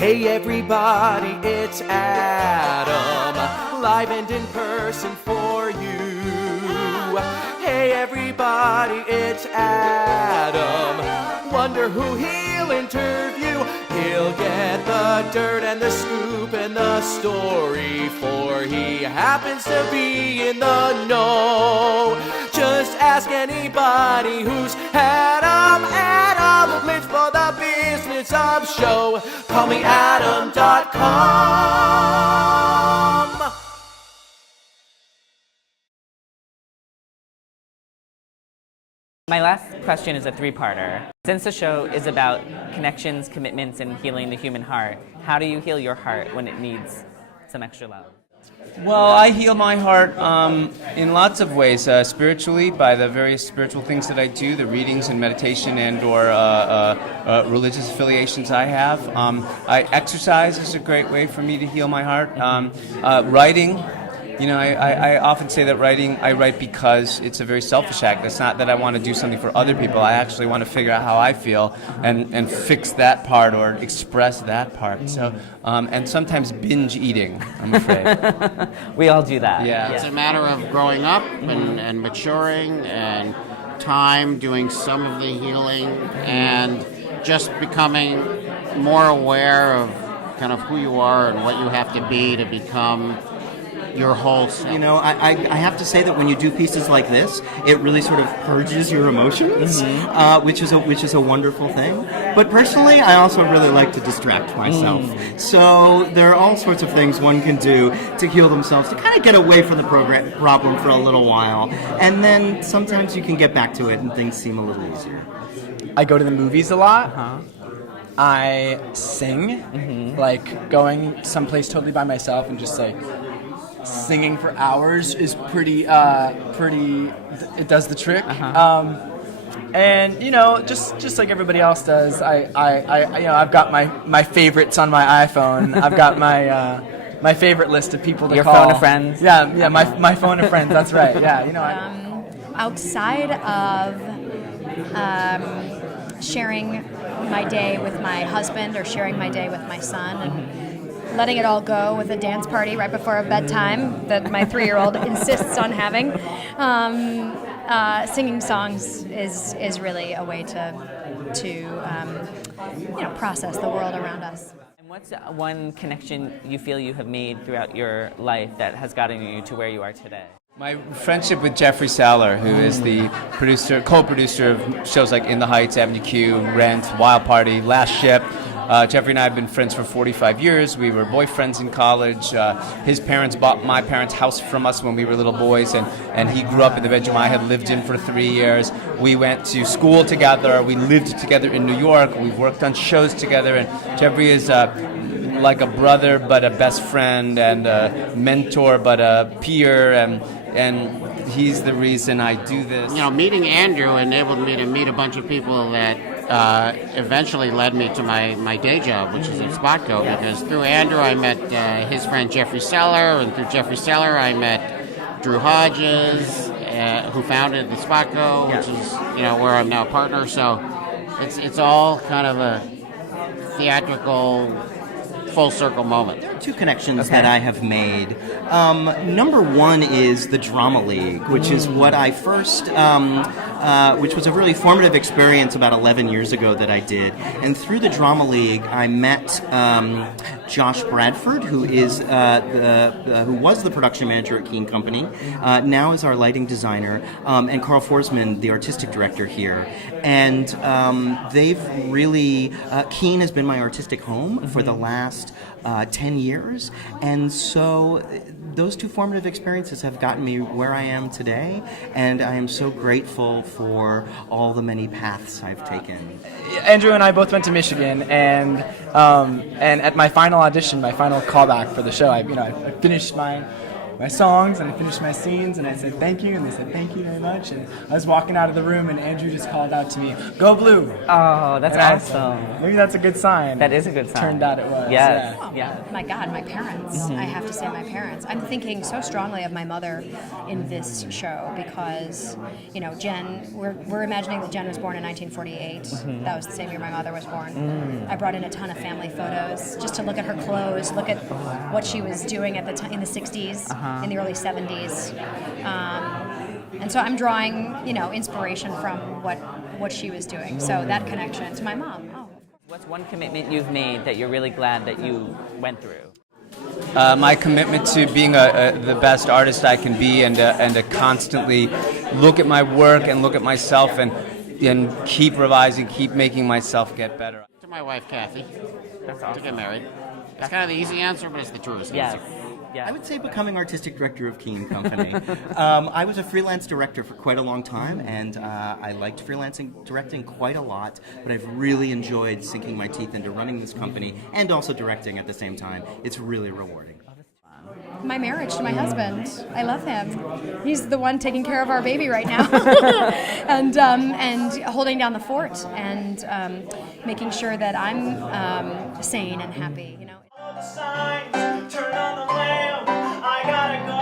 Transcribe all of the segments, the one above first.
Hey everybody, it's Adam, live and in person for you. Hey everybody, it's Adam, wonder who he'll interview. He'll get the dirt and the scoop and the story, for he happens to be in the know. Just ask anybody who's Adam. Adam lives for the business of show. Call me Adam.com. My last question is a three-parter. Since the show is about connections, commitments, and healing the human heart, how do you heal your heart when it needs some extra love? Well, I heal my heart in lots of ways. Spiritually, by the various spiritual things that I do, the readings and meditation and or religious affiliations I have. Exercise is a great way for me to heal my heart. Writing. You know, I often say that I write because it's a very selfish act. It's not that I want to do something for other people. I actually want to figure out how I feel and fix that part or express that part. So, and sometimes binge eating, I'm afraid. We all do that. Yeah. It's a matter of growing up and maturing and time doing some of the healing and just becoming more aware of kind of who you are and what you have to be to become your whole self. You know, I have to say that when you do pieces like this, it really sort of purges your emotions, which is a wonderful thing. But personally, I also really like to distract myself. So there are all sorts of things one can do to heal themselves, to kind of get away from the problem for a little while, and then sometimes you can get back to it and things seem a little easier. I go to the movies a lot. I sing, like going someplace totally by myself and just like singing for hours is pretty. It does the trick. And you know, just like everybody else does, I you know, I've got my favorites on my iPhone. I've got my favorite list of people to Your call. phone of friends. Yeah, my phone of friends. That's right. Yeah, you know. Outside of sharing my day with my husband or sharing my day with my son and letting it all go with a dance party right before a bedtime that my 3-year-old insists on having. Singing songs is really a way to process the world around us. And what's one connection you feel you have made throughout your life that has gotten you to where you are today? My friendship with Jeffrey Saller, who is the co-producer of shows like In the Heights, Avenue Q, Rent, Wild Party, Last Ship. Jeffrey and I have been friends for 45 years. We were boyfriends in college. His parents bought my parents' house from us when we were little boys, and he grew up in the bedroom I had lived in for 3 years. We went to school together. We lived together in New York. We've worked on shows together, and Jeffrey is like a brother, but a best friend, and a mentor, but a peer, and he's the reason I do this. You know, meeting Andrew enabled me to meet a bunch of people that eventually led me to my day job, which is at Spotco, because through Andrew I met his friend Jeffrey Seller, and through Jeffrey Seller I met Drew Hodges, who founded the Spotco, which is, you know, where I'm now a partner. So it's all kind of a theatrical full circle moment. There are two connections that I have made. Number one is the Drama League, which is what I first, which was a really formative experience about 11 years ago that I did. And through the Drama League, I met Josh Bradford, who is who was the production manager at Keane Company, now is our lighting designer, and Carl Forsman, the artistic director here. And they've really, Keane has been my artistic home for the last 10 years, and so those two formative experiences have gotten me where I am today, and I am so grateful for all the many paths I've taken. Andrew and I both went to Michigan, and at my final audition, my final callback for the show, I finished my my songs and I finished my scenes and I said thank you and they said thank you very much, and I was walking out of the room and Andrew just called out to me, "Go Blue!" Oh, that's And I awesome. said, maybe that's a good sign. That is a good sign. Turned out it was. Yes. Yeah. Yeah. My God, my parents. I have to say my parents. I'm thinking so strongly of my mother in this show because, you know, Jen, we're imagining that Jen was born in 1948. That was the same year my mother was born. I brought in a ton of family photos just to look at her clothes, look at what she was doing at the time in the 60s, in the early 70s. And so I'm drawing, you know, inspiration from what she was doing. So that connection to my mom. Oh. What's one commitment you've made that you're really glad that you went through? My commitment to being the best artist I can be, and to constantly look at my work and look at myself and keep revising, keep making myself get better. To my wife, Kathy, That's to awesome. get married. It's kind of the easy answer, but it's the truest Yes. answer. Yeah. I would say becoming artistic director of Keene Company. I was a freelance director for quite a long time, and I liked freelancing, directing quite a lot, but I've really enjoyed sinking my teeth into running this company and also directing at the same time. It's really rewarding. My marriage to my husband. I love him. He's the one taking care of our baby right now, and holding down the fort and making sure that I'm sane and happy. You know. Turn on the lamp, I gotta go.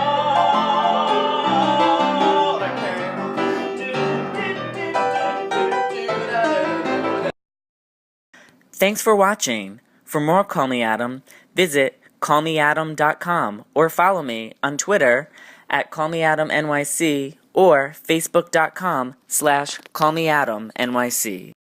Thanks for watching. For more Call Me Adam, visit callmeadam.com or follow me on Twitter at callmeadamnyc or facebook.com/callmeadamnyc.